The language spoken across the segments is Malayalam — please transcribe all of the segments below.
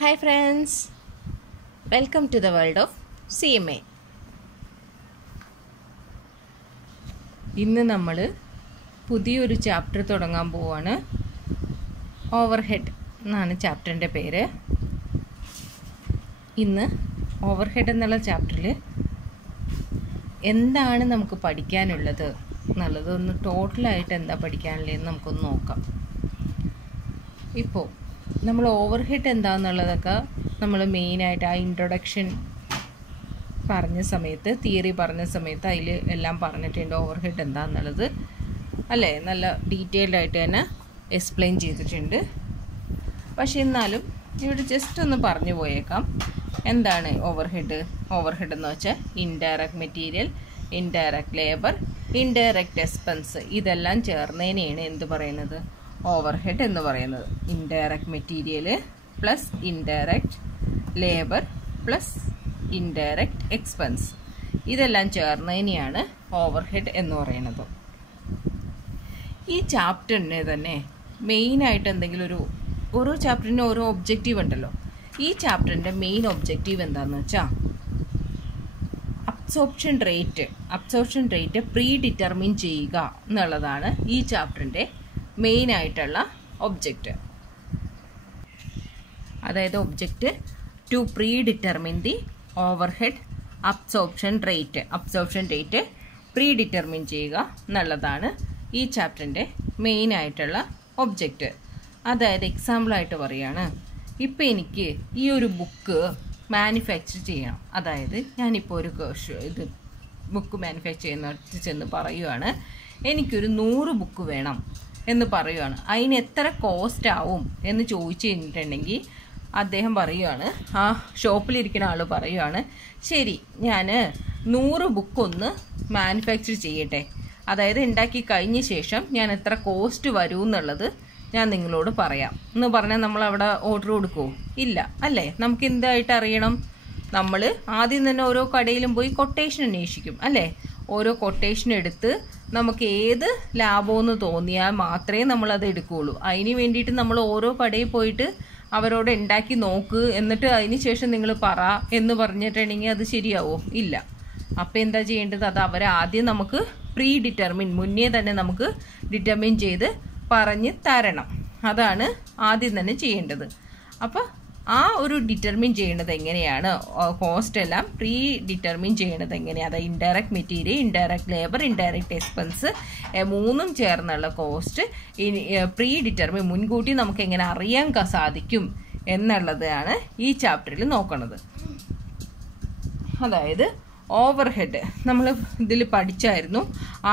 Hi friends, welcome to the world of CMA. ഇന്ന് നമ്മൾ പുതിയൊരു ചാപ്റ്റർ തുടങ്ങാൻ പോവാണ്. ഓവർഹെഡ് എന്നാണ് ചാപ്റ്ററിൻ്റെ പേര്. ഇന്ന് ഓവർഹെഡ് എന്നുള്ള ചാപ്റ്ററിൽ എന്താണ് നമുക്ക് പഠിക്കാനുള്ളത് എന്നുള്ളത് ഒന്ന് ടോട്ടലായിട്ട് എന്താ പഠിക്കാനുള്ളതെന്ന് നമുക്കൊന്ന് നോക്കാം. ഇപ്പോൾ നമ്മൾ ഓവർഹെഡ് എന്താണെന്നുള്ളതൊക്കെ നമ്മൾ മെയിനായിട്ട് ആ ഇൻട്രൊഡക്ഷൻ പറഞ്ഞ സമയത്ത് തിയറി പറഞ്ഞ സമയത്ത് അതിൽ എല്ലാം പറഞ്ഞിട്ടുണ്ട് ഓവർഹെഡ് എന്താണെന്നുള്ളത് അല്ലേ, നല്ല ഡീറ്റെയിൽഡ് ആയിട്ട് തന്നെ എക്സ്പ്ലെയിൻ ചെയ്തിട്ടുണ്ട്. പക്ഷെ എന്നാലും ഇവിടെ ജസ്റ്റ് ഒന്ന് പറഞ്ഞു പോയേക്കാം. എന്താണ് ഓവർഹെഡ് എന്ന് വെച്ചാൽ indirect material, indirect labour, indirect expense ഇതെല്ലാം ചേർന്നതിനെയാണ് എന്ത് പറയുന്നത്, ഓവർഹെഡ് എന്ന് പറയുന്നത്. Indirect material plus indirect labour plus indirect expense ഇതെല്ലാം ചേർന്നതിനെയാണ് ഓവർഹെഡ് എന്ന് പറയുന്നത്. ഈ ചാപ്റ്ററിന് തന്നെ മെയിനായിട്ട് എന്തെങ്കിലും ഓരോ ചാപ്റ്ററിന് ഓരോ ഒബ്ജക്റ്റീവ് ഉണ്ടല്ലോ. ഈ ചാപ്റ്ററിൻ്റെ മെയിൻ ഒബ്ജക്റ്റീവ് എന്താണെന്ന് വെച്ചാൽ അബ്സോർപ്ഷൻ റേറ്റ് പ്രീ ഡിറ്റർമിൻ ചെയ്യുക എന്നുള്ളതാണ് ഈ ചാപ്റ്ററിൻ്റെ മെയിൻ ആയിട്ടുള്ള ഒബ്ജക്റ്റ്. അതായത് object to predetermine the overhead absorption rate predetermine ചെയ്യുക എന്നുള്ളതാണ് ഈ ചാപ്റ്ററിൻ്റെ മെയിൻ ആയിട്ടുള്ള ഒബ്ജക്റ്റ്. അതായത് എക്സാമ്പിളായിട്ട് പറയുകയാണ്, ഇപ്പം എനിക്ക് ഈ ഒരു ബുക്ക് മാനുഫാക്ചർ ചെയ്യണം. അതായത് ഞാനിപ്പോൾ ഒരു ബുക്ക് മാനുഫാക്ചർ ചെയ്യുന്നിടത്ത് ചെന്ന് പറയുകയാണ്, എനിക്കൊരു 100 ബുക്ക് വേണം എന്ന് പറയുകയാണ്. അതിന് എത്ര കോസ്റ്റ് ആവും എന്ന് ചോദിച്ചു കഴിഞ്ഞിട്ടുണ്ടെങ്കിൽ അദ്ദേഹം പറയുകയാണ്, ആ ഷോപ്പിലിരിക്കുന്ന ആൾ പറയുകയാണ്, ശരി ഞാൻ 100 ബുക്കൊന്ന് മാനുഫാക്ചർ ചെയ്യട്ടെ, അതായത് ഉണ്ടാക്കി കഴിഞ്ഞ ശേഷം ഞാൻ എത്ര കോസ്റ്റ് വരും എന്നുള്ളത് ഞാൻ നിങ്ങളോട് പറയാം എന്ന് പറഞ്ഞാൽ നമ്മൾ അവിടെ ഓർഡർ കൊടുക്കുമോ? ഇല്ല അല്ലേ. നമുക്ക് എന്തായിട്ട് അറിയണം, നമ്മൾ ആദ്യം തന്നെ ഓരോ കടയിലും പോയി കൊട്ടേഷൻ അന്വേഷിക്കും അല്ലേ. ഓരോ കൊട്ടേഷൻ എടുത്ത് നമുക്ക് ഏത് ലാഭമെന്ന് തോന്നിയാൽ മാത്രമേ നമ്മളത് എടുക്കുകയുള്ളൂ. അതിന് വേണ്ടിയിട്ട് നമ്മൾ ഓരോ കടയിൽ പോയിട്ട് അവരോട് ഉണ്ടാക്കി നോക്ക്, എന്നിട്ട് അതിന് ശേഷം നിങ്ങൾ പറ എന്ന് പറഞ്ഞിട്ടുണ്ടെങ്കിൽ അത് ശരിയാവോ? ഇല്ല. അപ്പോൾ എന്താ ചെയ്യേണ്ടത്, അത് അവരെ ആദ്യം നമുക്ക് പ്രീ ഡിറ്റർമിൻ മുന്നേ തന്നെ നമുക്ക് ഡിറ്റർമിൻ ചെയ്ത് പറഞ്ഞ് തരണം. അതാണ് ആദ്യം തന്നെ ചെയ്യേണ്ടത്. അപ്പോൾ ആ ഒരു ഡിറ്റർമിൻ ചെയ്യണത് എങ്ങനെയാണ്, കോസ്റ്റ് എല്ലാം പ്രീ ഡിറ്റർമിൻ ചെയ്യണത് എങ്ങനെയാണ്, അത് indirect material, indirect labour, indirect expense മൂന്നും ചേർന്നുള്ള കോസ്റ്റ് പ്രീ ഡിറ്റർമിൻ മുൻകൂട്ടി നമുക്ക് എങ്ങനെ അറിയാൻ സാധിക്കും എന്നുള്ളതാണ് ഈ ചാപ്റ്ററിൽ നോക്കുന്നത്. അതായത് ഓവർഹെഡ് നമ്മൾ ഇതിൽ പഠിച്ചായിരുന്നു,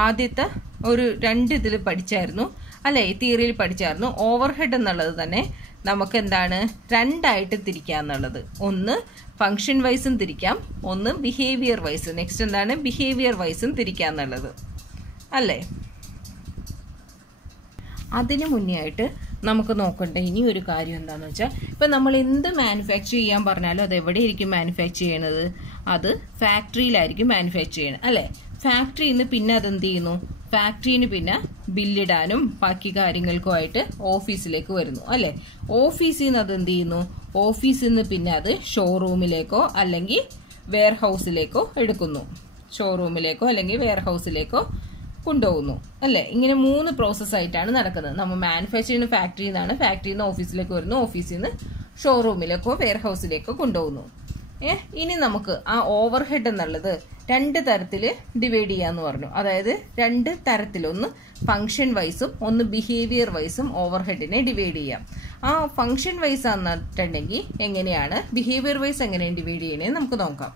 ആദ്യത്തെ ഒരു 2 ഇതിൽ പഠിച്ചായിരുന്നു അല്ലേ, തിയറിയിൽ പഠിച്ചായിരുന്നു. ഓവർഹെഡ് എന്നുള്ളത് തന്നെ നമുക്ക് എന്താണ് 2 ആയിട്ട് തിരിക്കാം എന്നുള്ളത്. ഒന്ന് ഫങ്ഷൻ വൈസും തിരിക്കാം, ഒന്ന് ബിഹേവിയർ വൈസ്. നെക്സ്റ്റ് എന്താണ്, ബിഹേവിയർ വൈസും തിരിക്കാം എന്നുള്ളത് അല്ലേ. അതിന് മുന്നേ ആയിട്ട് നമുക്ക് നോക്കേണ്ട ഇനി ഒരു കാര്യം എന്താണെന്ന് വെച്ചാൽ, ഇപ്പം നമ്മൾ എന്ത് മാനുഫാക്ചർ ചെയ്യാൻ പറഞ്ഞാലും അത് എവിടെയായിരിക്കും മാനുഫാക്ചർ ചെയ്യണത്, അത് ഫാക്ടറിയിലായിരിക്കും മാനുഫാക്ചർ ചെയ്യണത് അല്ലേ. ഫാക്ടറിയിൽ നിന്ന് പിന്നെ അതെന്ത് ചെയ്യുന്നു, ഫാക്ടറിന് പിന്നെ ബില്ലിടാനും ബാക്കി കാര്യങ്ങൾക്കുമായിട്ട് ഓഫീസിലേക്ക് വരുന്നു അല്ലേ. ഓഫീസിൽ നിന്ന് അത് എന്ത് ചെയ്യുന്നു, ഓഫീസിൽ നിന്ന് പിന്നെ അത് ഷോറൂമിലേക്കോ അല്ലെങ്കിൽ വെയർ ഹൗസിലേക്കോ എടുക്കുന്നു, ഷോറൂമിലേക്കോ അല്ലെങ്കിൽ വെയർ ഹൗസിലേക്കോ കൊണ്ടുപോകുന്നു അല്ലേ. ഇങ്ങനെ 3 പ്രോസസ്സായിട്ടാണ് നടക്കുന്നത്. നമ്മൾ മാനുഫാക്ചർ ചെയ്യുന്ന ഫാക്ടറിയിൽ നിന്നാണ്, ഫാക്ടറിയിൽ നിന്ന് ഓഫീസിലേക്ക് വരുന്നു, ഓഫീസിൽ നിന്ന് ഷോറൂമിലേക്കോ വെയർ ഹൗസിലേക്കോ കൊണ്ടുപോകുന്നു. ഇനി നമുക്ക് ആ ഓവർഹെഡ് എന്നുള്ളത് 2 തരത്തിൽ ഡിവൈഡ് ചെയ്യാന്ന് പറഞ്ഞു. അതായത് 2 തരത്തിൽ, ഒന്ന് ഫങ്ഷൻ വൈസും ഒന്ന് ബിഹേവിയർ വൈസും ഓവർഹെഡിനെ ഡിവൈഡ് ചെയ്യാം. ആ ഫങ്ഷൻ വൈസ് ആണെന്നുണ്ടെങ്കിൽ എങ്ങനെയാണ്, ബിഹേവിയർ വൈസ് എങ്ങനെയാണ് ഡിവൈഡ് ചെയ്യണേന്ന് നമുക്ക് നോക്കാം.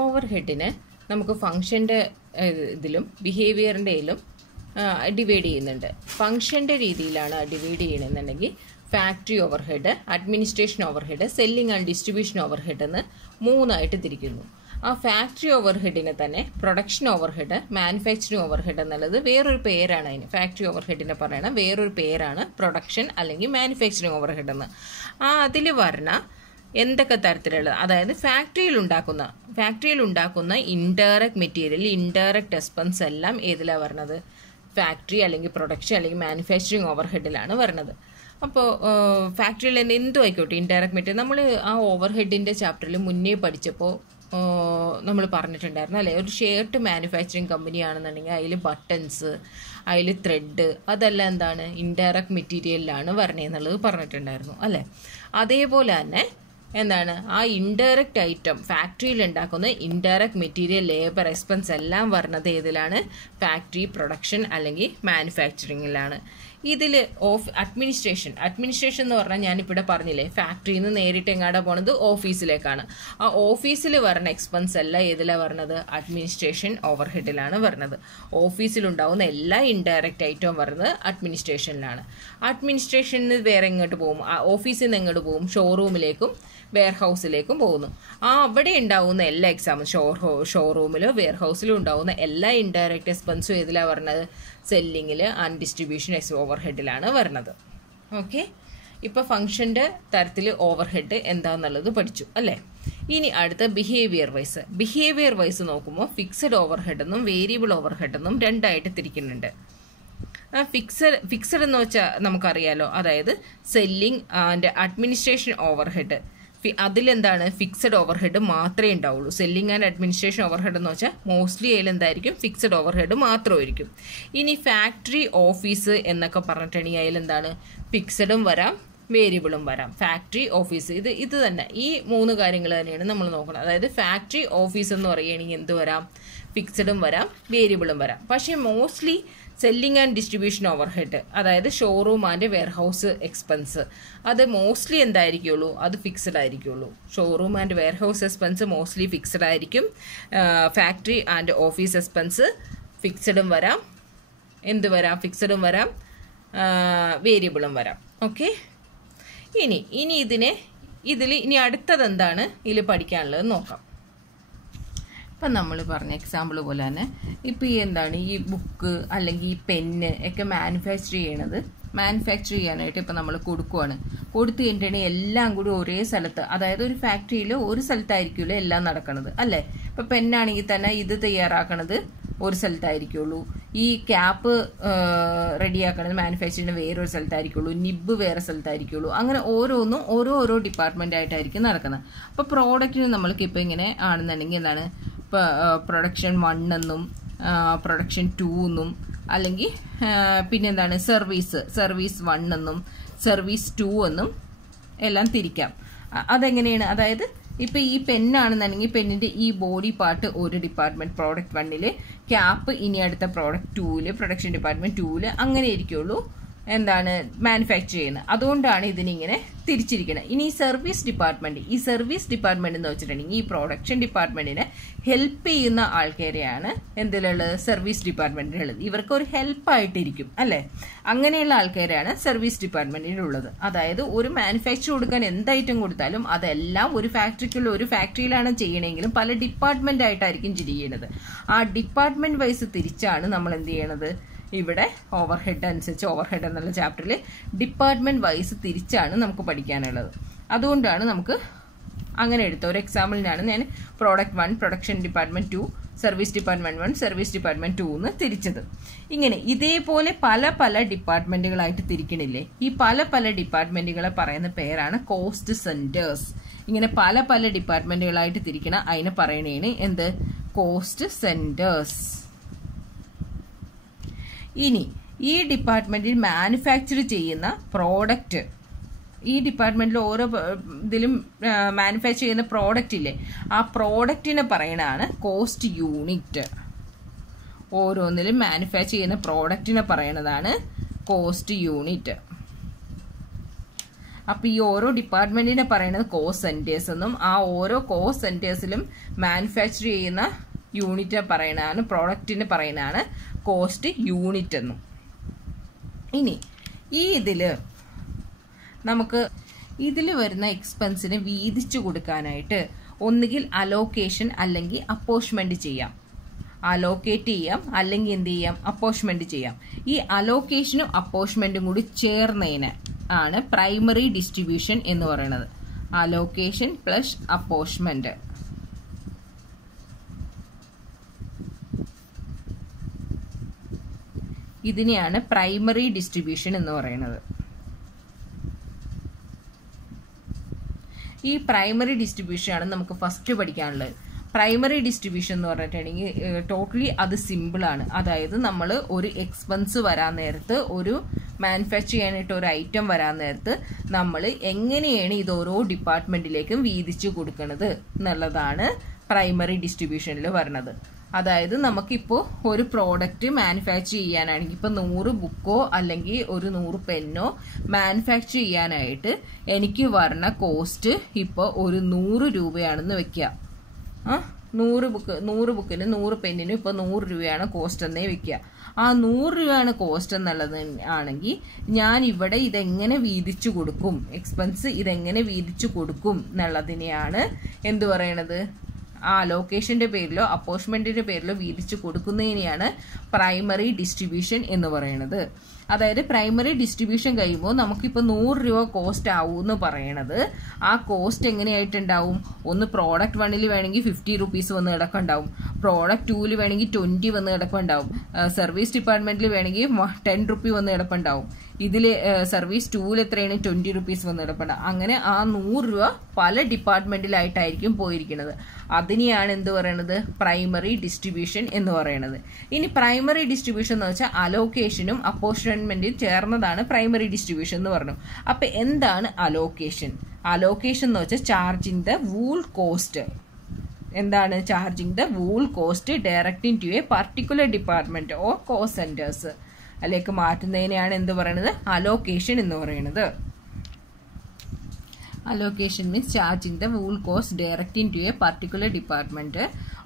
ഓവർഹെഡിന് നമുക്ക് ഫങ്ഷൻ്റെ ഇതിലും ബിഹേവിയറിൻ്റെ ഇതിലും ഡിവൈഡ് ചെയ്യുന്നുണ്ട്. ഫങ്ഷൻ്റെ രീതിയിലാണ് ഡിവൈഡ് ചെയ്യണമെന്നുണ്ടെങ്കിൽ factory overhead, administration overhead, selling and distribution overhead എന്ന് 3 ആയിട്ട് തിരിക്കുന്നു. ആ ഫാക്ടറി ഓവർഹെഡിനെ തന്നെ പ്രൊഡക്ഷൻ ഓവർഹെഡ്, മാനുഫാക്ചറിങ് ഓവർഹെഡ് എന്നുള്ളത് വേറൊരു പേരാണ്. അതിന് ഫാക്ടറി ഓവർഹെഡിനെ പറയണ വേറൊരു പേരാണ് പ്രൊഡക്ഷൻ അല്ലെങ്കിൽ മാനുഫാക്ചറിങ് ഓവർഹെഡ് എന്ന്. അതിൽ വരണ എന്തൊക്കെ തരത്തിലുള്ളത്, അതായത് ഫാക്ടറിയിൽ ഉണ്ടാക്കുന്ന ഇൻഡയറക്റ്റ് മെറ്റീരിയൽ, ഇൻഡയറക്റ്റ് എക്സ്പെൻസ് എല്ലാം ഏതിലാണ് വരുന്നത്, ഫാക്ടറി അല്ലെങ്കിൽ പ്രൊഡക്ഷൻ അല്ലെങ്കിൽ മാനുഫാക്ചറിങ് ഓവർഹെഡിലാണ് വരുന്നത്. അപ്പോൾ ഫാക്ടറിയിൽ തന്നെ എന്തും ആയിക്കോട്ടെ ഇൻഡയറക്റ്റ് മെറ്റീരിയൽ നമ്മൾ ആ ഓവർ ഹെഡിൻ്റെ ചാപ്റ്ററിൽ മുന്നേ പഠിച്ചപ്പോൾ നമ്മൾ പറഞ്ഞിട്ടുണ്ടായിരുന്നു അല്ലേ, ഒരു ഷർട്ട് മാനുഫാക്ചറിങ് കമ്പനിയാണെന്നുണ്ടെങ്കിൽ അതിൽ ബട്ടൺസ്, അതിൽ ത്രെഡ്, അതെല്ലാം എന്താണ് ഇൻഡയറക്റ്റ് മെറ്റീരിയലിലാണ് വരണേന്നുള്ളത് പറഞ്ഞിട്ടുണ്ടായിരുന്നു അല്ലേ. അതേപോലെ തന്നെ എന്താണ് ആ ഇൻഡയറക്റ്റ് ഐറ്റം ഫാക്ടറിയിൽ ഉണ്ടാക്കുന്ന ഇൻഡയറക്റ്റ് മെറ്റീരിയൽ, ലേബർ എക്സ്പെൻസ് എല്ലാം വരുന്നത് ഏതിലാണ്? ഫാക്ടറി പ്രൊഡക്ഷൻ അല്ലെങ്കിൽ മാനുഫാക്ചറിങ്ങിലാണ്. ഇതിൽ അഡ്മിനിസ്ട്രേഷൻ എന്ന് പറഞ്ഞാൽ ഞാനിവിടെ പറഞ്ഞില്ലേ, ഫാക്ടറിയിൽ നിന്ന് നേരിട്ട് എങ്ങാടാ പോണത്? ഓഫീസിലേക്കാണ്. ആ ഓഫീസിൽ വരുന്ന എക്സ്പെൻസ് എല്ലാം ഏതിലാണ് വരുന്നത്? അഡ്മിനിസ്ട്രേഷൻ ഓവർ ഹെഡിലാണ് വരുന്നത്. ഓഫീസിലുണ്ടാവുന്ന എല്ലാ ഇൻഡയറക്റ്റ് ഐറ്റവും വരുന്നത് അഡ്മിനിസ്ട്രേഷനിലാണ്. അഡ്മിനിസ്ട്രേഷനിൽ വേറെ എങ്ങോട്ട് പോകും? ഓഫീസിൽ നിന്ന് എങ്ങോട്ട് പോകും? ഷോറൂമിലേക്കും വെയർഹൗസിലേക്കും പോകുന്നു. അവിടെ ഉണ്ടാവുന്ന എല്ലാ ഷോറൂമിലോ വെയർഹൗസിലോ ഉണ്ടാവുന്ന എല്ലാ ഇൻഡയറക്റ്റ് എക്സ്പെൻസും ഏതിലാണ് വരുന്നത്? സെല്ലിങ്ങിൽ ആൻഡ് ഡിസ്ട്രിബ്യൂഷൻ ഓവർ ഹെഡിലാണ് വരുന്നത്. ഓക്കെ, ഇപ്പോൾ ഫംഗ്ഷൻ്റെ തരത്തിൽ ഓവർ ഹെഡ് എന്താണെന്നുള്ളത് പഠിച്ചു അല്ലേ. ഇനി അടുത്ത ബിഹേവിയർ വൈസ് നോക്കുമ്പോൾ ഫിക്സഡ് ഓവർ ഹെഡ് എന്നും വേരിയബിൾ ഓവർ ഹെഡ് എന്നും രണ്ടായിട്ട് തിരിക്കുന്നുണ്ട്. ഫിക്സഡ് എന്ന് വെച്ചാൽ നമുക്കറിയാലോ, അതായത് selling and administration overhead. അതിലെന്താണ്? ഫിക്സഡ് ഓവർ ഹെഡ് മാത്രമേ ഉണ്ടാവുള്ളൂ. Selling and administration overhead എന്ന് വെച്ചാൽ മോസ്റ്റ്ലി അതിലെന്തായിരിക്കും? ഫിക്സഡ് ഓവർ ഹെഡ് മാത്രമായിരിക്കും. ഇനി ഫാക്ടറി, ഓഫീസ് എന്നൊക്കെ പറഞ്ഞിട്ടുണ്ടെങ്കിൽ അതിലെന്താണ്? ഫിക്സഡും വരാം, വേരിയബിളും വരാം. ഫാക്ടറി, ഓഫീസ്, ഇത് തന്നെ, ഈ മൂന്ന് കാര്യങ്ങൾ തന്നെയാണ് നമ്മൾ നോക്കുന്നത്. അതായത് ഫാക്ടറി, ഓഫീസ് എന്ന് പറയുകയാണെങ്കിൽ എന്ത് വരാം? ഫിക്സഡും വരാം, വേരിയബിളും വരാം. പക്ഷേ mostly selling and distribution overhead, അതായത് ഷോറൂം ആൻഡ് വെയർഹൗസ് എക്സ്പെൻസ്, അത് മോസ്റ്റ്ലി എന്തായിരിക്കുള്ളൂ? അത് ഫിക്സഡ് ആയിരിക്കുള്ളൂ. Showroom and warehouse expense mostly fixed ആയിരിക്കും. ഫാക്ടറി ആൻഡ് ഓഫീസ് എക്സ്പെൻസ് ഫിക്സഡും വരാം, എന്ത് വരാം? ഫിക്സഡും വരാം, വേരിയബിളും വരാം. ഓക്കെ, ഇനി ഇനി അടുത്തത് എന്താണ് ഇതിൽ പഠിക്കാനുള്ളത് നോക്കാം. ഇപ്പം നമ്മൾ പറഞ്ഞ എക്സാമ്പിൾ പോലെ തന്നെ ഇപ്പം എന്താണ് ഈ ബുക്ക് അല്ലെങ്കിൽ ഈ പെന്ന് ഒക്കെ മാനുഫാക്ചർ ചെയ്യാനായിട്ട് ഇപ്പം നമ്മൾ കൊടുക്കുകയാണ്. കൊടുത്തു കഴിഞ്ഞിട്ടുണ്ടെങ്കിൽ എല്ലാം കൂടി ഒരേ സ്ഥലത്ത്, അതായത് ഒരു ഫാക്ടറിയിൽ ഒരു സ്ഥലത്തായിരിക്കുമല്ലോ എല്ലാം നടക്കുന്നത് അല്ലേ. ഇപ്പം പെന്നാണെങ്കിൽ തന്നെ ഇത് തയ്യാറാക്കണത് ഒരു സ്ഥലത്തായിരിക്കുള്ളൂ, ഈ ക്യാപ്പ് റെഡിയാക്കണത് മാനുഫാക്ചറിങ് വേറൊരു സ്ഥലത്തായിരിക്കുള്ളൂ, നിബ് വേറെ സ്ഥലത്തായിരിക്കുള്ളൂ. അങ്ങനെ ഓരോന്നും ഓരോ ഡിപ്പാർട്ട്മെൻ്റ് ആയിട്ടായിരിക്കും നടക്കുന്നത്. അപ്പോൾ പ്രോഡക്റ്റിന് നമ്മൾക്ക് ഇപ്പം ഇങ്ങനെ ആണെന്നുണ്ടെങ്കിൽ എന്താണ്, ഇപ്പോൾ പ്രൊഡക്ഷൻ 1 എന്നും പ്രൊഡക്ഷൻ 2 എന്നും, അല്ലെങ്കിൽ പിന്നെന്താണ് സർവീസ് 1 എന്നും സർവീസ് 2 എന്നും എല്ലാം തിരിക്കാം. അതെങ്ങനെയാണ്? അതായത് ഇപ്പം ഈ പെന്നാണെന്നുണ്ടെങ്കിൽ പെന്നിൻ്റെ ഈ ബോഡി പാർട്ട് ഒരു ഡിപ്പാർട്ട്മെൻറ്റ് പ്രോഡക്റ്റ് 1-ൽ, ക്യാപ്പ് ഇനി അടുത്ത പ്രോഡക്റ്റ് 2-ൽ, പ്രൊഡക്ഷൻ ഡിപ്പാർട്ട്മെൻറ്റ് 2-ൽ, അങ്ങനെ ഇരിക്കുള്ളൂ എന്താണ് മാനുഫാക്ചർ ചെയ്യുന്നത്. അതുകൊണ്ടാണ് ഇതിനിങ്ങനെ തിരിച്ചിരിക്കുന്നത്. ഇനി ഈ സർവീസ് ഡിപ്പാർട്ട്മെന്റ് എന്ന് വെച്ചിട്ടുണ്ടെങ്കിൽ ഈ പ്രൊഡക്ഷൻ ഡിപ്പാർട്ട്മെന്റിനെ ഹെൽപ്പ് ചെയ്യുന്ന ആൾക്കാരെയാണ് എന്തിലുള്ളത്? സർവീസ് ഡിപ്പാർട്ട്മെന്റിലുള്ളത്. ഇവർക്ക് ഒരു ഹെൽപ്പായിട്ടിരിക്കും അല്ലേ. അങ്ങനെയുള്ള ആൾക്കാരാണ് സർവീസ് ഡിപ്പാർട്ട്മെന്റിലുള്ളത്. അതായത് ഒരു മാനുഫാക്ചർ കൊടുക്കാൻ എന്ത് ഐറ്റം കൊടുത്താലും അതെല്ലാം ഒരു ഫാക്ടറിയിലാണ് ചെയ്യണമെങ്കിലും പല ഡിപ്പാർട്ട്മെന്റ് ആയിട്ടായിരിക്കും ചെയ്യുന്നത്. ആ ഡിപ്പാർട്ട്മെന്റ് വൈസ് തിരിച്ചാണ് നമ്മൾ എന്ത് ചെയ്യണത്? ഇവിടെ ഓവർ ഹെഡ് അനുസരിച്ച്, ഓവർ ഹെഡ് എന്നുള്ള ചാപ്റ്ററിൽ ഡിപ്പാർട്ട്മെന്റ് വൈസ് തിരിച്ചാണ് നമുക്ക് പഠിക്കാനുള്ളത്. അതുകൊണ്ടാണ് നമുക്ക് അങ്ങനെ എടുത്ത ഒരു എക്സാമ്പിളിനാണ് ഞാൻ product 1 production department 2 service department 1 service department 2 എന്ന് തിരിച്ചത്. ഇങ്ങനെ ഇതേപോലെ പല ഡിപ്പാർട്ട്മെന്റുകളായിട്ട് തിരിക്കണില്ലേ? ഈ പല ഡിപ്പാർട്ട്മെന്റുകളെ പറയുന്ന പേരാണ് കോസ്റ്റ് സെന്റേഴ്സ്. ഇങ്ങനെ പല ഡിപ്പാർട്ട്മെന്റുകളായിട്ട് തിരിക്കണം, അതിനെ പറയണേണ് എന്ത്? Cost centres. ഇനി ഈ ഡിപ്പാർട്ട്മെന്റിൽ മാനുഫാക്ചർ ചെയ്യുന്ന പ്രോഡക്റ്റ്, ഈ ഡിപ്പാർട്ട്മെന്റിൽ ഓരോ ഇതിലും മാനുഫാക്ചർ ചെയ്യുന്ന പ്രോഡക്റ്റ് ഇല്ലേ, ആ പ്രോഡക്റ്റിനെ പറയണതാണ് കോസ്റ്റ് യൂണിറ്റ്. ഓരോന്നിലും മാനുഫാക്ചർ ചെയ്യുന്ന പ്രോഡക്റ്റിനെ പറയണതാണ് കോസ്റ്റ് യൂണിറ്റ്. അപ്പം ഈ ഓരോ ഡിപ്പാർട്ട്മെന്റിനെ പറയുന്നത് കോസ്റ്റ് സെന്റേഴ്സ് എന്നും, ആ ഓരോ കോസ്റ്റ് സെന്റേഴ്സിലും മാനുഫാക്ചർ ചെയ്യുന്ന യൂണിറ്റ് പറയണതാണ്, പ്രോഡക്റ്റിന് പറയണതാണ് കോസ്റ്റ് യൂണിറ്റ് എന്നും. ഇനി നമുക്ക് ഇതിൽ വരുന്ന എക്സ്പെൻസിന് വീതിച്ചു കൊടുക്കാനായിട്ട് ഒന്നുകിൽ അലോക്കേഷൻ അല്ലെങ്കിൽ അപ്പോഷ്മെന്റ് ചെയ്യാം. അലോക്കേറ്റ് ചെയ്യാം, അല്ലെങ്കിൽ എന്ത് ചെയ്യാം? അപ്പോഷ്മെന്റ് ചെയ്യാം. ഈ അലോക്കേഷനും അപ്പോഷ്മെന്റും കൂടി ചേർന്നതിന് ആണ് പ്രൈമറി ഡിസ്ട്രിബ്യൂഷൻ എന്ന് പറയുന്നത്. Allocation plus apportionment. ഇതിനെയാണ് പ്രൈമറി ഡിസ്ട്രിബ്യൂഷൻ എന്ന് പറയുന്നത്. ഈ പ്രൈമറി ഡിസ്ട്രിബ്യൂഷൻ ആണ് നമുക്ക് ഫസ്റ്റ് പഠിക്കാനുള്ളത്. പ്രൈമറി ഡിസ്ട്രിബ്യൂഷൻ എന്ന് പറഞ്ഞിട്ടുണ്ടെങ്കിൽ ടോട്ടലി അത് സിമ്പിളാണ്. അതായത് നമ്മൾ ഒരു എക്സ്പെൻസ് വരാൻ നേരത്ത്, ഒരു മാനുഫാക്ചർ ചെയ്യാനായിട്ട് ഒരു ഐറ്റം വരാൻ നേരത്ത് നമ്മൾ എങ്ങനെയാണ് ഇത് ഓരോ ഡിപ്പാർട്ട്മെന്റിലേക്കും വീതിച്ചു കൊടുക്കുന്നത് എന്നുള്ളതാണ് പ്രൈമറി ഡിസ്ട്രിബ്യൂഷനിൽ വരുന്നത്. അതായത് നമുക്കിപ്പോൾ ഒരു പ്രോഡക്റ്റ് മാനുഫാക്ചർ ചെയ്യാനാണെങ്കിൽ ഇപ്പോൾ 100 ബുക്കോ അല്ലെങ്കിൽ ഒരു 100 പെന്നോ മാനുഫാക്ചർ ചെയ്യാനായിട്ട് എനിക്ക് വരുന്ന കോസ്റ്റ് ഇപ്പോൾ ഒരു 100 രൂപയാണെന്ന് വെക്കുക. 100 ബുക്കിന് 100 പെന്നിനും ഇപ്പോൾ 100 രൂപയാണ് കോസ്റ്റ് എന്നേ വെക്കുക. ആ 100 രൂപയാണ് കോസ്റ്റ് എന്നുള്ളത് ആണെങ്കിൽ ഞാൻ ഇവിടെ ഇതെങ്ങനെ വീതിച്ചു കൊടുക്കും, എക്സ്പെൻസ് ഇതെങ്ങനെ വീതിച്ചു കൊടുക്കും എന്നുള്ളതിനെയാണ് എന്ത് പറയണത്, ആ ലൊക്കേഷന്റെ പേരിലോ അപ്പോർച്ച്മെന്റിന്റെ പേരിലോ വീതിച്ചു കൊടുക്കുന്നതിനെയാണ് പ്രൈമറി ഡിസ്ട്രിബ്യൂഷൻ എന്ന് പറയുന്നത്. അതായത് പ്രൈമറി ഡിസ്ട്രിബ്യൂഷൻ കഴിയുമ്പോൾ നമുക്കിപ്പോൾ 100 രൂപ കോസ്റ്റ് ആവും എന്ന് പറയണത് ആ കോസ്റ്റ് എങ്ങനെയായിട്ടുണ്ടാവും, ഒന്ന് പ്രോഡക്റ്റ് 1 വേണമെങ്കിൽ 50 റുപ്പീസ് വന്ന് കിടക്കുന്നുണ്ടാവും, പ്രോഡക്റ്റ് 2 വേണമെങ്കിൽ 20 വന്ന് കിടക്കുന്നുണ്ടാവും, സർവീസ് ഡിപ്പാർട്ട്മെന്റിൽ വേണമെങ്കിൽ 10 റുപ്പി വന്ന് കിടപ്പുണ്ടാവും, ഇതിൽ സർവീസ് 2 എത്രയാണ് 20 റുപ്പീസ് വന്ന് കിടപ്പുണ്ടാവും. അങ്ങനെ ആ 100 രൂപ പല ഡിപ്പാർട്ട്മെന്റിലായിട്ടായിരിക്കും പോയിരിക്കുന്നത്. അതിനെയാണ് എന്ത് പറയണത്, പ്രൈമറി ഡിസ്ട്രിബ്യൂഷൻ എന്ന് പറയുന്നത്. ഇനി പ്രൈമറി ഡിസ്ട്രിബ്യൂഷൻ എന്ന് വെച്ചാൽ അലോക്കേഷനും അപ്പോർച്ച്മെന്റും ചേർന്നതാണ് പ്രൈമറി ഡിസ്ട്രിബ്യൂഷൻ എന്ന് പറഞ്ഞു. അപ്പൊ എന്താണ് അലോക്കേഷൻ? അലോക്കേഷൻ എന്ന് വെച്ചാൽ ചാർജിങ് ദ വൂൾ കോസ്റ്റ്. എന്താണ് charging the whole cost directing to a particular department or cost centres അതിലേക്ക് മാറ്റുന്നതിനെയാണ് എന്ത് പറയുന്നത്, അലോക്കേഷൻ എന്ന് പറയുന്നത്. Allocation means charging the whole cost directing to a particular department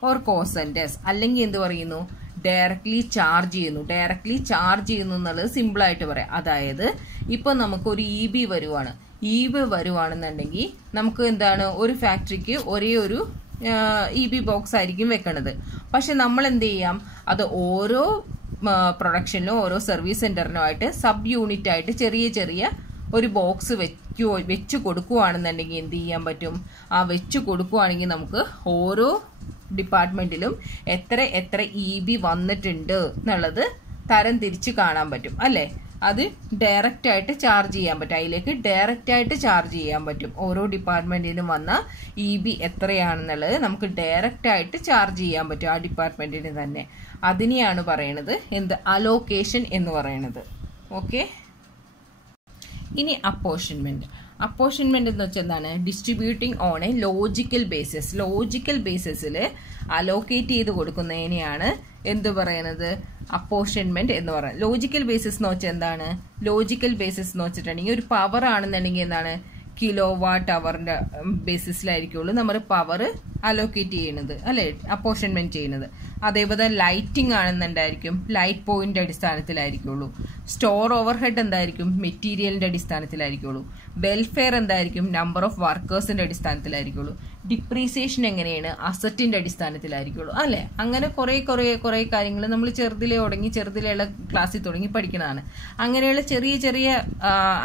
or cost centers. അല്ലെങ്കിൽ എന്ത് പറയുന്നു, ഡയറക്ട്ലി ചാർജ് ചെയ്യുന്നു. ഡയറക്ട്ലി ചാർജ് ചെയ്യുന്നു എന്നുള്ളത് സിമ്പിൾ ആയിട്ട് പറയാം. അതായത് ഇപ്പൊ നമുക്കൊരു EB വരുവാണ്, EB വരുവാണെന്നുണ്ടെങ്കിൽ നമുക്ക് എന്താണ്, ഒരു ഫാക്ടറിക്ക് ഒരേ ഒരു EB ബോക്സ് ആയിരിക്കും വെക്കണത്. പക്ഷെ നമ്മൾ എന്ത് ചെയ്യാം, അത് ഓരോ പ്രൊഡക്ഷനിലും ഓരോ സർവീസ് സെന്ററിനും ആയിട്ട് സബ് യൂണിറ്റ് ആയിട്ട് ചെറിയ ചെറിയ ഒരു ബോക്സ് വെച്ച് കൊടുക്കുകയാണെന്നുണ്ടെങ്കിൽ എന്ത് ചെയ്യാൻ പറ്റും, ആ വെച്ച് കൊടുക്കുകയാണെങ്കിൽ നമുക്ക് ഓരോ ഡിപ്പാർട്ട്മെന്റിലും എത്ര EB വന്നിട്ടുണ്ട് എന്നുള്ളത് തരം തിരിച്ച് കാണാൻ പറ്റും അല്ലേ. അത് ഡയറക്റ്റ് ആയിട്ട് ചാർജ് ചെയ്യാൻ പറ്റും, അതിലേക്ക് ഡയറക്റ്റ് ആയിട്ട് ചാർജ് ചെയ്യാൻ പറ്റും. ഓരോ ഡിപ്പാർട്ട്മെന്റിനും വന്ന EB എത്രയാണെന്നുള്ളത് നമുക്ക് ഡയറക്റ്റ് ആയിട്ട് ചാർജ് ചെയ്യാൻ പറ്റും ആ ഡിപ്പാർട്ട്മെന്റിന് തന്നെ. അതിനെയാണ് പറയണത് എന്ത്, അലോക്കേഷൻ എന്ന് പറയുന്നത്. ഓക്കെ, ഇനി അപ്പോർഷൻമെന്റ്. അപ്പോർഷൻമെന്റ് എന്ന് വെച്ചാൽ എന്താണ്, distributing on a logical basis. Logical ബേസിസിൽ അലോക്കേറ്റ് ചെയ്ത് കൊടുക്കുന്നതിനെയാണ് എന്ത് പറയുന്നത്, അപ്പോർഷൻമെന്റ് എന്ന് പറയുന്നത്. ലോജിക്കൽ ബേസിസ് എന്ന് വെച്ചാൽ എന്താണ്, ലോജിക്കൽ ബേസിസ് എന്ന് വെച്ചിട്ടുണ്ടെങ്കിൽ ഒരു പവർ ആണെന്നുണ്ടെങ്കിൽ എന്താണ്, കിലോ വാട്ട് അവറിന്റെ ബേസിസിലായിരിക്കുള്ളൂ നമ്മൾ പവർ അലോക്കേറ്റ് ചെയ്യുന്നത് അല്ലെ, അപ്പോർഷൻമെന്റ് ചെയ്യുന്നത്. അതേപോലെ ലൈറ്റിംഗ് ആണെന്നുണ്ടായിരിക്കും ലൈറ്റ് പോയിന്റ് അടിസ്ഥാനത്തിലായിരിക്കുള്ളൂ. സ്റ്റോർ ഓവർ ഹെഡ് എന്തായിരിക്കും, മെറ്റീരിയലിന്റെ അടിസ്ഥാനത്തിലായിരിക്കുള്ളൂ. വെൽഫെയർ എന്തായിരിക്കും, നമ്പർ ഓഫ് വർക്കേഴ്സിന്റെ അടിസ്ഥാനത്തിലായിരിക്കുള്ളൂ. ഡിപ്രീസിയേഷൻ എങ്ങനെയാണ്, അസറ്റിന്റെ അടിസ്ഥാനത്തിലായിരിക്കുള്ളൂ അല്ലെ. അങ്ങനെ കുറെ കാര്യങ്ങൾ നമ്മൾ ചെറുതിലെയുള്ള ക്ലാസ്സിൽ തുടങ്ങി പഠിക്കുന്നതാണ്. അങ്ങനെയുള്ള ചെറിയ ചെറിയ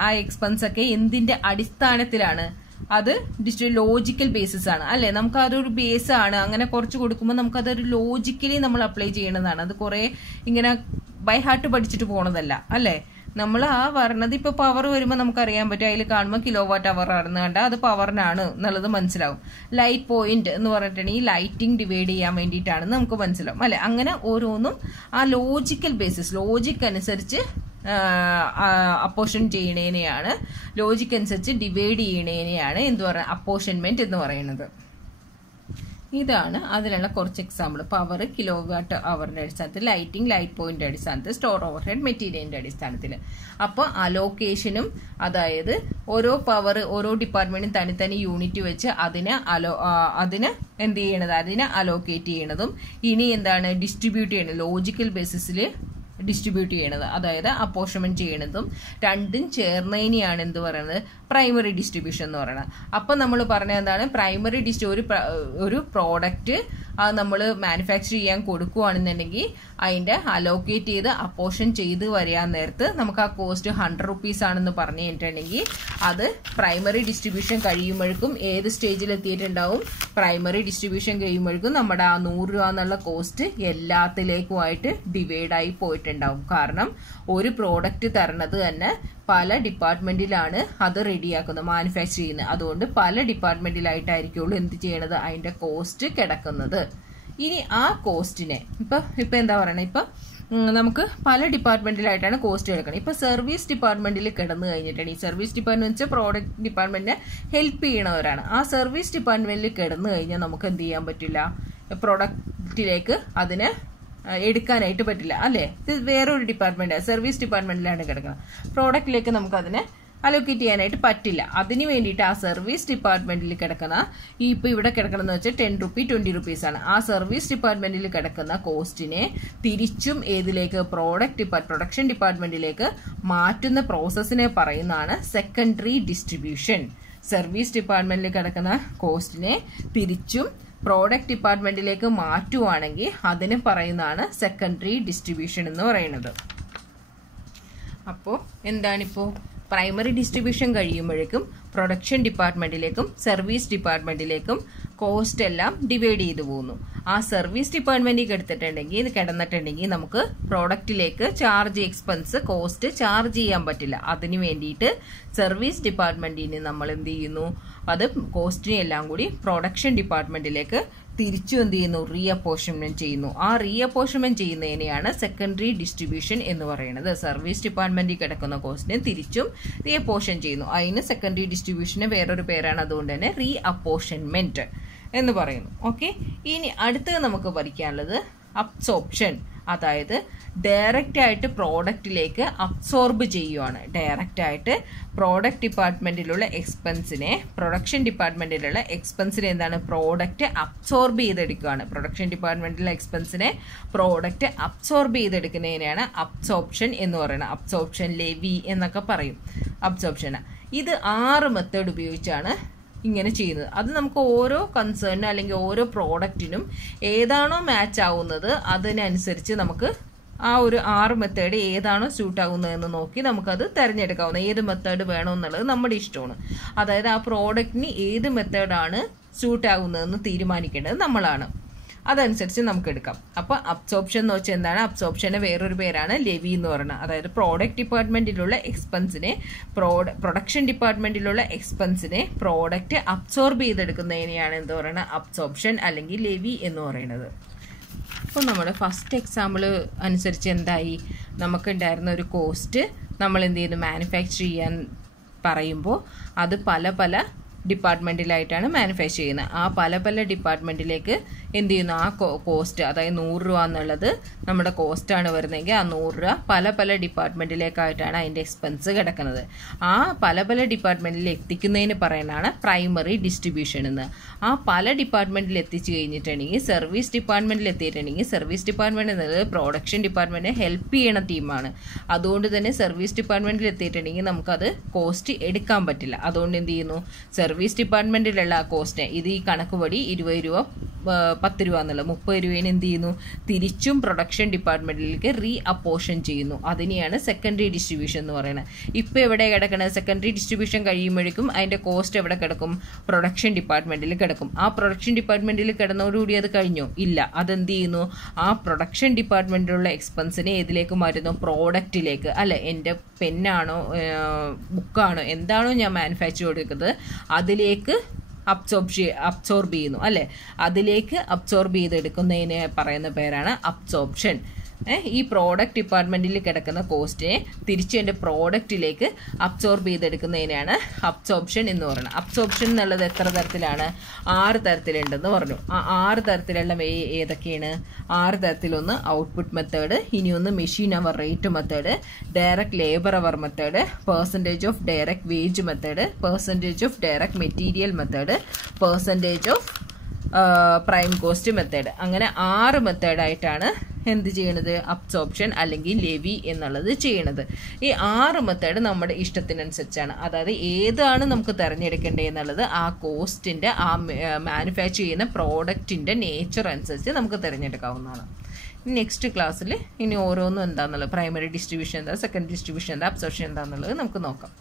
ആ എക്സ്പെൻസ് ഒക്കെ എന്തിന്റെ അടിസ്ഥാനത്തിലാണ്, അത് ലോജിക്കൽ ബേസിസ് ആണ് അല്ലെ. നമുക്ക് അതൊരു ബേസ് ആണ്, അങ്ങനെ കുറച്ച് കൊടുക്കുമ്പോൾ നമുക്ക് അതൊരു ലോജിക്കലി നമ്മൾ അപ്ലൈ ചെയ്യണതാണ്. അത് കുറെ ഇങ്ങനെ ബൈ ഹാർട്ട് പഠിച്ചിട്ട് പോണതല്ല അല്ലെ. നമ്മൾ ആ പറഞ്ഞത് ഇപ്പൊ പവർ വരുമ്പോൾ നമുക്കറിയാൻ പറ്റും, അതിൽ കാണുമ്പോൾ കിലോ വാട്ട് അവർ ആണെന്ന് കണ്ടാൽ അത് പവറിനാണ് എന്നുള്ളത് മനസ്സിലാവും. ലൈറ്റ് പോയിന്റ് എന്ന് പറഞ്ഞിട്ടുണ്ടെങ്കിൽ ലൈറ്റിംഗ് ഡിവൈഡ് ചെയ്യാൻ വേണ്ടിയിട്ടാണെന്ന് നമുക്ക് മനസ്സിലാവും അല്ലെ. അങ്ങനെ ഓരോന്നും ആ ലോജിക്കൽ ബേസിസ്, ലോജിക് അനുസരിച്ച് അപ്പോർഷൻ ചെയ്യണേനെയാണ്, ലോജിക് അനുസരിച്ച് ഡിവൈഡ് ചെയ്യണേനെയാണ് എന്ത് പറയുക, അപ്പോർഷൻമെന്റ് എന്ന് പറയുന്നത്. ഇതാണ് അതിനുള്ള കുറച്ച് എക്സാമ്പിൾ. പവർ കിലോ വാട്ട് അവറിന്റെ അടിസ്ഥാനത്തിൽ, ലൈറ്റിംഗ് ലൈറ്റ് പോയിന്റ് അടിസ്ഥാനത്തിൽ, സ്റ്റോർ ഓവർ ഹെഡ് മെറ്റീരിയലിന്റെ അടിസ്ഥാനത്തിൽ. അപ്പോൾ അലോക്കേഷനും അതായത് ഓരോ പവർ ഓരോ ഡിപ്പാർട്ട്മെന്റും തനി യൂണിറ്റ് വെച്ച് അതിന് എന്ത് ചെയ്യണത്, അതിനെ അലോക്കേറ്റ് ചെയ്യണതും. ഇനി എന്താണ്, ഡിസ്ട്രിബ്യൂട്ട് ചെയ്യണത്, ലോജിക്കൽ ബേസിസിൽ ഡിസ്ട്രിബ്യൂട്ട് ചെയ്യണത്, അതായത് അപ്പോർഷൻമെന്റ് ചെയ്യണതും രണ്ടും ചേർന്നതിനെയാണ് എന്ത് പറയുന്നത്, പ്രൈമറി ഡിസ്ട്രിബ്യൂഷൻ എന്ന് പറയുന്നത്. അപ്പൊ നമ്മൾ പറഞ്ഞ എന്താണ്, പ്രൈമറി ഒരു പ്രോഡക്റ്റ് നമ്മൾ മാനുഫാക്ചർ ചെയ്യാൻ കൊടുക്കുകയാണെന്നുണ്ടെങ്കിൽ അതിന്റെ അലോക്കേറ്റ് ചെയ്ത് അപ്പോർഷൻ ചെയ്ത് വരാൻ നേരത്ത് നമുക്ക് ആ കോസ്റ്റ് 100 റുപ്പീസ് ആണെന്ന് പറഞ്ഞു കഴിഞ്ഞിട്ടുണ്ടെങ്കിൽ അത് പ്രൈമറി ഡിസ്ട്രിബ്യൂഷൻ കഴിയുമ്പോഴേക്കും ഏത് സ്റ്റേജിൽ എത്തിയിട്ടുണ്ടാവും, പ്രൈമറി ഡിസ്ട്രിബ്യൂഷൻ കഴിയുമ്പോഴേക്കും നമ്മുടെ ആ 100 രൂപ എന്നുള്ള കോസ്റ്റ് എല്ലാത്തിലേക്കുമായിട്ട് ഡിവൈഡ് ആയി പോയിട്ടുണ്ടാവും. കാരണം ഒരു പ്രോഡക്റ്റ് തരണത് തന്നെ പല ഡിപ്പാർട്ട്മെന്റിലാണ് അത് റെഡിയാക്കുന്നത്, മാനുഫാക്ചർ ചെയ്യുന്നത്. അതുകൊണ്ട് പല ഡിപ്പാർട്ട്മെന്റിലായിട്ടായിരിക്കുള്ളൂ എന്ത് ചെയ്യണത്, അതിന്റെ കോസ്റ്റ് കിടക്കുന്നത്. ഇനി ആ കോസ്റ്റിനെ ഇപ്പൊ എന്താ പറയണത്, ഇപ്പൊ നമുക്ക് പല ഡിപ്പാർട്ട്മെന്റിലായിട്ടാണ് കോസ്റ്റ് കിടക്കുന്നത്. ഇപ്പൊ സർവീസ് ഡിപ്പാർട്ട്മെന്റിൽ കിടന്നു കഴിഞ്ഞിട്ടാണ്, ഈ സർവീസ് ഡിപ്പാർട്ട്മെന്റ് വെച്ചാൽ പ്രോഡക്റ്റ് ഡിപ്പാർട്ട്മെന്റിനെ ഹെൽപ്പ് ചെയ്യണവരാണ്. ആ സർവീസ് ഡിപ്പാർട്ട്മെന്റിൽ കിടന്നു കഴിഞ്ഞാൽ നമുക്ക് എന്ത് ചെയ്യാൻ പറ്റില്ല, പ്രൊഡക്റ്റിലേക്ക് അതിനെ എടുക്കാനായിട്ട് പറ്റില്ല അല്ലേ. ഇത് വേറൊരു ഡിപ്പാർട്ട്മെന്റ്, സർവീസ് ഡിപ്പാർട്ട്മെന്റിലാണ് കിടക്കുന്നത്. പ്രോഡക്റ്റിലേക്ക് നമുക്ക് അതിനെ അലോക്കേറ്റ് ചെയ്യാനായിട്ട് പറ്റില്ല. അതിന് വേണ്ടിയിട്ട് ആ സർവീസ് ഡിപ്പാർട്ട്മെന്റിൽ കിടക്കുന്ന ഇപ്പൊ ഇവിടെ കിടക്കണമെന്ന് വെച്ചാൽ 10 രൂപ 20 rupees ആണ്. ആ സർവീസ് ഡിപ്പാർട്ട്മെന്റിൽ കിടക്കുന്ന കോസ്റ്റിനെ തിരിച്ചും ഏതിലേക്ക്, പ്രൊഡക്ഷൻ ഡിപ്പാർട്ട്മെന്റിലേക്ക് മാറ്റുന്ന പ്രോസസ്സിനെ പറയുന്നതാണ് സെക്കൻഡറി ഡിസ്ട്രിബ്യൂഷൻ. സർവീസ് ഡിപ്പാർട്ട്മെന്റിൽ കിടക്കുന്ന കോസ്റ്റിനെ തിരിച്ചും പ്രോഡക്റ്റ് ഡിപ്പാർട്ട്മെന്റിലേക്ക് മാറ്റുവാണെങ്കിൽ അതിനെ പറയുന്നതാണ് സെക്കൻഡറി ഡിസ്ട്രിബ്യൂഷൻ എന്ന് പറയുന്നത്. അപ്പോൾ എന്താണിപ്പോ, പ്രൈമറി ഡിസ്ട്രിബ്യൂഷൻ കഴിയുമ്പോഴേക്കും പ്രൊഡക്ഷൻ ഡിപ്പാർട്ട്മെന്റിലേക്കും സർവീസ് ഡിപ്പാർട്ട്മെന്റിലേക്കും കോസ്റ്റ് എല്ലാം ഡിവൈഡ് ചെയ്തു പോകുന്നു. ആ സർവീസ് ഡിപ്പാർട്ട്മെന്റിൽ കിടന്നിട്ടുണ്ടെങ്കിൽ നമുക്ക് പ്രോഡക്റ്റിലേക്ക് എക്സ്പെൻസ് കോസ്റ്റ് ചാർജ് ചെയ്യാൻ പറ്റില്ല. അതിനു വേണ്ടിയിട്ട് സർവീസ് ഡിപ്പാർട്ട്മെന്റിന് നമ്മൾ എന്ത് ചെയ്യുന്നു, അത് കോസ്റ്റിനെ എല്ലാം കൂടി പ്രൊഡക്ഷൻ ഡിപ്പാർട്ട്മെന്റിലേക്ക് തിരിച്ചു എന്ത് ചെയ്യുന്നു, റീഅപ്പോർഷൻമെന്റ് ചെയ്യുന്നു. ആ റീഅപ്പോർഷൻമെന്റ് ചെയ്യുന്നതിനെയാണ് സെക്കൻഡറി ഡിസ്ട്രിബ്യൂഷൻ എന്ന് പറയുന്നത്. സർവീസ് ഡിപ്പാർട്ട്മെന്റിൽ കിടക്കുന്ന കോസ്റ്റിനെ തിരിച്ചും റീഅപ്പോർഷൻ ചെയ്യുന്നു. അതിന് സെക്കൻഡറി ഡിസ്ട്രിബ്യൂഷന് വേറൊരു പേരാണ്, അതുകൊണ്ട് തന്നെ റീഅപ്പോർഷൻമെന്റ് എന്ന് പറയുന്നു. ഓക്കെ, ഇനി അടുത്തത് നമുക്ക് പഠിക്കാനുള്ളത് അബ്സോർപ്ഷൻ. അതായത് ഡയറക്റ്റ് ആയിട്ട് പ്രോഡക്റ്റിലേക്ക് അബ്സോർബ് ചെയ്യുവാണ്. ഡയറക്റ്റ് ആയിട്ട് പ്രോഡക്റ്റ് ഡിപ്പാർട്ട്മെന്റിലുള്ള എക്സ്പെൻസിനെ പ്രൊഡക്ഷൻ ഡിപ്പാർട്ട്മെന്റിലുള്ള എക്സ്പെൻസിനെ എന്താണ്, പ്രോഡക്റ്റ് അബ്സോർബ് ചെയ്തെടുക്കുകയാണ്. പ്രൊഡക്ഷൻ ഡിപ്പാർട്ട്മെന്റിലെ എക്സ്പെൻസിനെ പ്രോഡക്റ്റ് അബ്സോർബ് ചെയ്തെടുക്കുന്നതിനെയാണ് അബ്സോർപ്ഷൻ എന്ന് പറയുന്നത്. അബ്സോർപ്ഷൻ, ലെവി എന്നൊക്കെ പറയും അബ്സോർപ്ഷന്. ഇത് 6 മെത്തേഡ് ഉപയോഗിച്ചാണ് ഇങ്ങനെ ചെയ്യുന്നത്. അത് നമുക്ക് ഓരോ കൺസേണിനും അല്ലെങ്കിൽ ഓരോ പ്രോഡക്റ്റിനും ഏതാണോ മാച്ച് ആവുന്നത് അതിനനുസരിച്ച് നമുക്ക് ആ ഒരു 6 മെത്തേഡ് ഏതാണോ സ്യൂട്ട് ആവുന്നതെന്ന് നോക്കി നമുക്കത് തിരഞ്ഞെടുക്കാവുന്ന, ഏത് മെത്തേഡ് വേണമെന്നുള്ളത് നമ്മുടെ ഇഷ്ടമാണ്. അതായത് ആ പ്രോഡക്റ്റിന് ഏത് മെത്തേഡാണ് സ്യൂട്ട് ആവുന്നതെന്ന് തീരുമാനിക്കേണ്ടത് നമ്മളാണ്. അതനുസരിച്ച് നമുക്ക് എടുക്കാം. അപ്പൊ അബ്സോർപ്ഷൻ എന്ന് വെച്ചാൽ എന്താണ്, അബ്സോർപ്ഷന് വേറൊരു പേരാണ് ലെവി എന്ന് പറയുന്നത്. അതായത് പ്രോഡക്റ്റ് ഡിപ്പാർട്ട്മെന്റിലുള്ള എക്സ്പെൻസിനെ പ്രൊഡക്ഷൻ ഡിപ്പാർട്ട്മെന്റിലുള്ള എക്സ്പെൻസിനെ പ്രോഡക്റ്റ് അബ്സോർബ് ചെയ്തെടുക്കുന്നതിനെയാണ് എന്ത് പറയുന്നത്, അബ്സോർപ്ഷൻ അല്ലെങ്കിൽ ലെവി എന്ന് പറയുന്നത്. അപ്പോൾ നമ്മുടെ ഫസ്റ്റ് എക്സാമ്പിൾ അനുസരിച്ച് എന്തായി, നമുക്കുണ്ടായിരുന്ന ഒരു കോസ്റ്റ് നമ്മൾ എന്ത് ചെയ്യുന്നു, മാനുഫാക്ചർ ചെയ്യാൻ പറയുമ്പോൾ അത് പല ഡിപ്പാർട്ട്മെന്റിലായിട്ടാണ് മാനുഫാക്ചർ ചെയ്യുന്നത്. ആ പല ഡിപ്പാർട്ട്മെന്റിലേക്ക് എന്ത് ചെയ്യുന്നു, ആ കോസ്റ്റ് അതായത് 100 രൂപ എന്നുള്ളത് നമ്മുടെ കോസ്റ്റാണ് വരുന്നതെങ്കിൽ ആ 100 രൂപ പല ഡിപ്പാർട്ട്മെന്റിലേക്കായിട്ടാണ് അതിൻ്റെ എക്സ്പെൻസ് കിടക്കുന്നത്. ആ പല ഡിപ്പാർട്ട്മെന്റിൽ എത്തിക്കുന്നതിന് പറയുന്നതാണ് പ്രൈമറി ഡിസ്ട്രിബ്യൂഷൻ എന്ന്. ആ പല ഡിപ്പാർട്ട്മെന്റിൽ എത്തിച്ചു കഴിഞ്ഞിട്ടുണ്ടെങ്കിൽ സർവീസ് ഡിപ്പാർട്ട്മെന്റിൽ എത്തിയിട്ടുണ്ടെങ്കിൽ സർവീസ് ഡിപ്പാർട്ട്മെന്റ് എന്നത് പ്രൊഡക്ഷൻ ഡിപ്പാർട്ട്മെന്റിനെ ഹെൽപ്പ് ചെയ്യണ ടീമാണ്. അതുകൊണ്ട് തന്നെ സർവീസ് ഡിപ്പാർട്ട്മെന്റിൽ എത്തിയിട്ടുണ്ടെങ്കിൽ നമുക്കത് കോസ്റ്റ് എടുക്കാൻ പറ്റില്ല. അതുകൊണ്ട് എന്ത് ചെയ്യുന്നു, സർവീസ് ഡിപ്പാർട്ട്മെന്റിലുള്ള ആ കോസ്റ്റ് ഇത് ഈ കണക്ക് പടി 20 രൂപ 10 രൂപ എന്നുള്ള 30 രൂപേനെ എന്ത് ചെയ്യുന്നു, തിരിച്ചും പ്രൊഡക്ഷൻ ഡിപ്പാർട്ട്മെന്റിലേക്ക് റീ അപ്പോർഷൻ ചെയ്യുന്നു. അതിനെയാണ് സെക്കൻഡറി ഡിസ്ട്രിബ്യൂഷൻ എന്ന് പറയുന്നത്. ഇപ്പൊ എവിടെ കിടക്കുന്നത്, സെക്കൻഡറി ഡിസ്ട്രിബ്യൂഷൻ കഴിയുമ്പോഴേക്കും അതിന്റെ കോസ്റ്റ് എവിടെ കിടക്കും, പ്രൊഡക്ഷൻ ഡിപ്പാർട്ട്മെന്റിൽ കിടക്കും. ആ പ്രൊഡക്ഷൻ ഡിപ്പാർട്ട്മെന്റിൽ കിടന്നതോടുകൂടി അത് കഴിഞ്ഞോ, ഇല്ല. അതെന്ത് ചെയ്യുന്നു, ആ പ്രൊഡക്ഷൻ ഡിപ്പാർട്ട്മെന്റിലുള്ള എക്സ്പെൻസിനെ ഏതിലേക്ക് മാറ്റുന്നു, പ്രോഡക്റ്റിലേക്ക്. അല്ലെ, എൻ്റെ പെന്നാണോ ബുക്കാണോ എന്താണോ ഞാൻ മാനുഫാക്ചർ കൊടുക്കുന്നത് അതിലേക്ക് അബ്സോർബ് ചെയ്യുന്നു അല്ലെ, അതിലേക്ക് അബ്സോർബ് ചെയ്തെടുക്കുന്നതിന് പറയുന്ന പേരാണ് അബ്സോർപ്ഷൻ. ഈ പ്രോഡക്റ്റ് ഡിപ്പാർട്ട്മെന്റിൽ കിടക്കുന്ന കോസ്റ്റിനെ തിരിച്ച് എൻ്റെ പ്രോഡക്റ്റിലേക്ക് അബ്സോർബ് ചെയ്തെടുക്കുന്നതിനാണ് അബ്സോർപ്ഷൻ എന്ന് പറയുന്നത്. അബ്സോർപ്ഷൻ എന്നുള്ളത് എത്ര തരത്തിലാണ്, 6 തരത്തിലുണ്ടെന്ന് പറഞ്ഞു. ആ 6 തരത്തിലുള്ള ഏതൊക്കെയാണ്, 6 തരത്തിലൊന്ന് ഔട്ട്പുട്ട് മെത്തേഡ്, ഇനിയൊന്ന് machine hour rate method, direct labour hour method, percentage of direct wage method, percentage of direct material method, percentage of prime cost method. അങ്ങനെ 6 മെത്തേഡായിട്ടാണ് എന്ത് ചെയ്യണത്, അബ്സോർപ്ഷൻ അല്ലെങ്കിൽ ലെവി എന്നുള്ളത് ചെയ്യണത്. ഈ 6 മെത്തേഡ് നമ്മുടെ ഇഷ്ടത്തിനനുസരിച്ചാണ്. അതായത് ഏതാണ് നമുക്ക് തിരഞ്ഞെടുക്കേണ്ടത് എന്നുള്ളത് ആ കോസ്റ്റിന്റെ ആ മാനുഫാക്ചർ ചെയ്യുന്ന പ്രോഡക്റ്റിന്റെ നേച്ചർ അനുസരിച്ച് നമുക്ക് തിരഞ്ഞെടുക്കാവുന്നതാണ്. നെക്സ്റ്റ് ക്ലാസ്സിൽ ഇനി ഓരോന്നും എന്താണെന്നുള്ളത്, പ്രൈമറി ഡിസ്ട്രിബ്യൂഷൻ എന്താ, സെക്കൻഡറി ഡിസ്ട്രിബ്യൂഷൻ എന്താ, അബ്സോർപ്ഷൻ എന്താണെന്നുള്ളത് നമുക്ക് നോക്കാം.